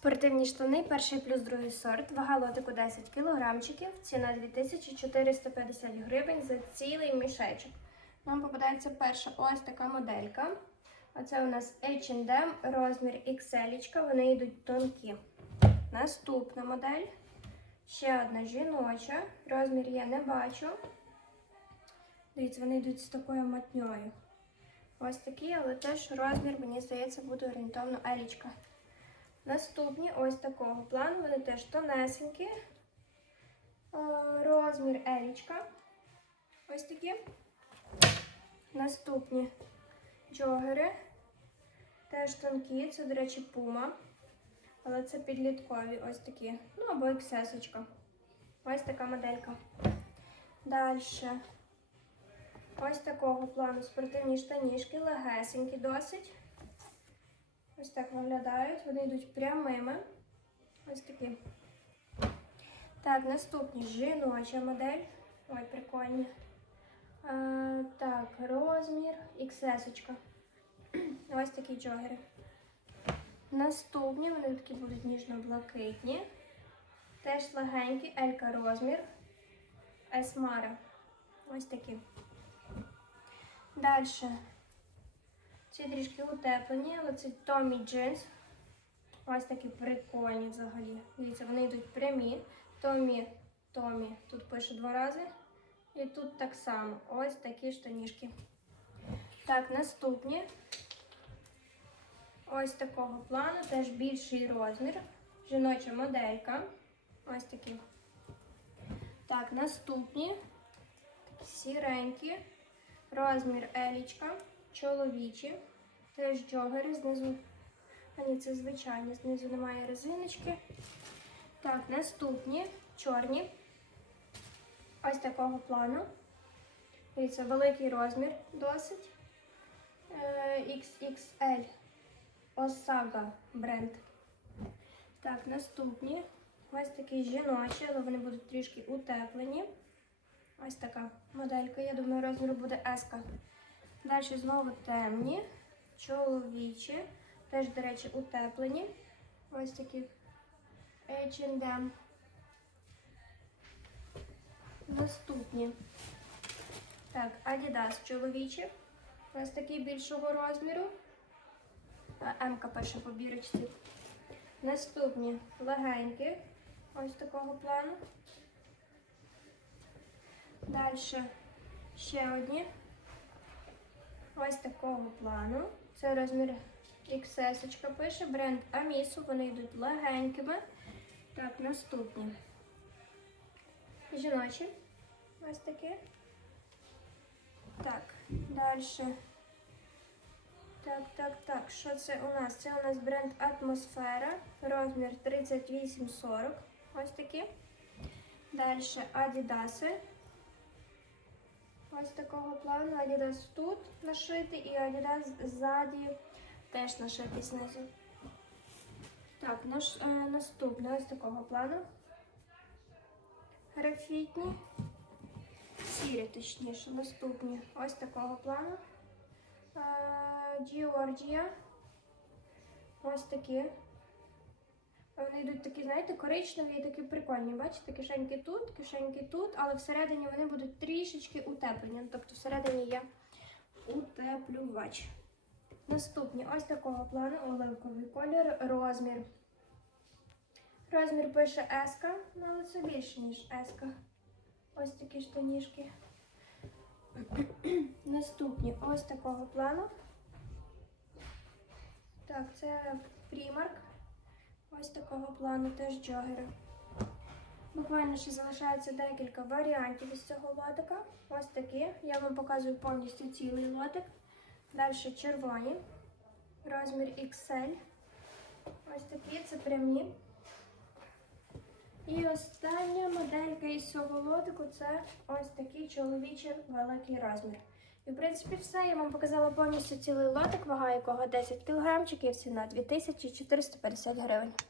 Спортивні штани, перший плюс другий сорт, вага лотику 10 кілограмчиків, ціна 2450 гривень за цілий мішечок. Нам попадається перша ось така моделька. Оце у нас H&M, розмір XL, вони йдуть тонкі. Наступна модель. Ще одна жіноча. Розмір я не бачу. Дивіться, вони йдуть з такою матньою. Ось такі, але теж розмір, мені здається, буде орієнтовно елічка. Наступні ось такого плану, вони теж тонесенькі. Е, Розмір елічка. Ось такі. Наступні джогери. Теж тонкі, це, до речі, пума. Але це підліткові ось такі. Ну або XS. Ось така моделька. Далі. Ось такого плану спортивні штанішки, легесенькі досить. Ось так виглядають. Вони йдуть прямими. Ось такі. Так, наступні жіноча модель. Ой, прикольні. А, так, розмір XS. Ось такі джогери. Наступні, вони такі будуть ніжно-блакитні. Теж легенькі, Елька розмір. Есмара. Ось такі. Далі. Ці трішки утеплені, але це Tommy Jeans. Ось такі прикольні взагалі. Дивіться, вони йдуть прямі. Tommy, Tommy. Тут пише два рази. І тут так само. Ось такі штанішки. Так, наступні. Ось такого плану, теж більший розмір. Жіноча моделька. Ось такі. Так, наступні. Сіренькі. Розмір елічка. Чоловічі. Теж джогери знизу. А ні, це звичайні, знизу немає резиночки. Так, наступні чорні. Ось такого плану. Дивіться, великий розмір досить. Е, XXL. Осага бренд. Так, наступні. Ось такі жіночі, але вони будуть трішки утеплені. Ось така моделька. Я думаю, розмір буде S. Далі знову темні, чоловічі. Теж, до речі, утеплені. Ось такі H&M. Наступні. Так, Adidas чоловічі. Ось такі більшого розміру. М-ка пише по бірочці. Наступні легенькі. Ось такого плану. Далі ще одні. Ось такого плану. Це розмір XS пише. Бренд Amisu. Вони йдуть легенькими. Так, наступні. Жіночі. Ось такі. Так, далі. Так, так, так. Що це у нас? Це у нас бренд Атмосфера. Розмір 3840. Ось такі. Далі Адідаси. Ось такого плану. Adidas тут нашитий і Adidas ззаді теж нашитий знизу. Так, наш, е, наступне ось такого плану. Графітні. Сірі, точніше, наступні. Ось такого плану. Е, Georgia. Ось такі. Вони йдуть такі, знаєте, коричневі і такі прикольні. Бачите, кишеньки тут, кишеньки тут, але всередині вони будуть трішечки утеплені. Тобто всередині є утеплювач. Наступні ось такого плану оливковий колір, розмір. Розмір пише S, ну, але це більше, ніж S. Ось такі штанішки. Наступні ось такого плану. Так, це Primark. Ось такого плану теж джогери. Буквально ще залишається декілька варіантів із цього лотика. Ось такі. Я вам показую повністю цілий лотик. Далі червоні. Розмір XL. Ось такі, це прямі. І остання моделька із цього лотику це ось такий чоловічий великий розмір. І в принципі все. Я вам показала повністю цілий лотик, вага якого 10 кг, ціна 2450 гривень.